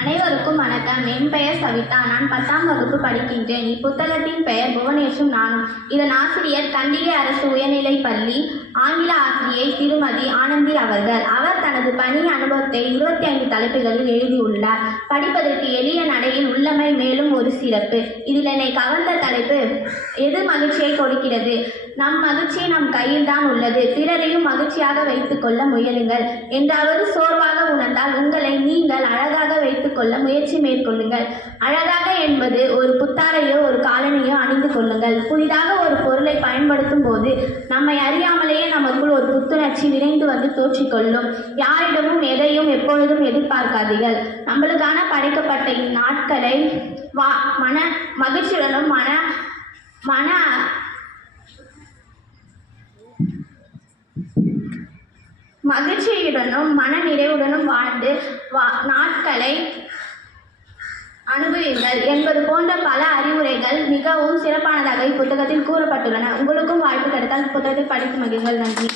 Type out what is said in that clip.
அனைவருக்கும் வணக்கம். என் பெயர் சவிதா. நான் 10ஆம் வகுப்பு படிக்கின்றேன். இப்புத்தகத்தின் பெயர் புவனேஷும் நானும். இதன் ஆசிரியர் கண்டிகை அரசு உயர்நிலைப் பள்ளி ஆங்கில ஆசிரியை திருமதி ஆனந்தி அவர்கள். அவர் தனது பணி அனுபவத்தை 25 தலைப்புகளில் எழுதியுள்ளார். படிப்பதற்கு எளிய நடையில் உள்ளமை மேலும் ஒரு சிறப்பு. இதில் என்னை கவர்ந்த தலைப்பு எது மகிழ்ச்சியை கொடுக்கிறது? நம் மகிழ்ச்சி நம் கையில்தான் உள்ளது. பிறரையும் மகிழ்ச்சியாக வைத்துக் கொள்ள முயலுங்கள். என்றாவது சோர்வாக உணர்ந்தால் உங்களை நீங்கள் அழகாக வைத்துக் கொள்ள முயற்சி மேற்கொள்ளுங்கள். அழகாக என்பது ஒரு புத்தாடையோ ஒரு காலணியோ அணிந்து கொள்ளுங்கள். புதிதாக ஒரு பொருளை பயன்படுத்தும் போது நம்மை அறியாமலேயே நமக்குள் ஒரு புத்துணர்ச்சி விரைந்து வந்து தோற்றிக்கொள்ளும். யாரிடமும் எதையும் எப்பொழுதும் எதிர்பார்க்காதீர்கள். நம்மளுக்கான படைக்கப்பட்ட இந்நாட்களை மன மகிழ்ச்சியுடனும் மகிழ்ச்சியுடனும் மன நிறைவுடனும் வாழ்ந்து நாட்களை அனுபவியுங்கள் என்பது போன்ற பல அறிவுரைகள் மிகவும் சிறப்பானதாக இப்புத்தகத்தில் கூறப்பட்டுள்ளன. உங்களுக்கும் வாய்ப்பு கிடைத்தால் புத்தகத்தை படித்து மகிழுங்கள். நன்றி.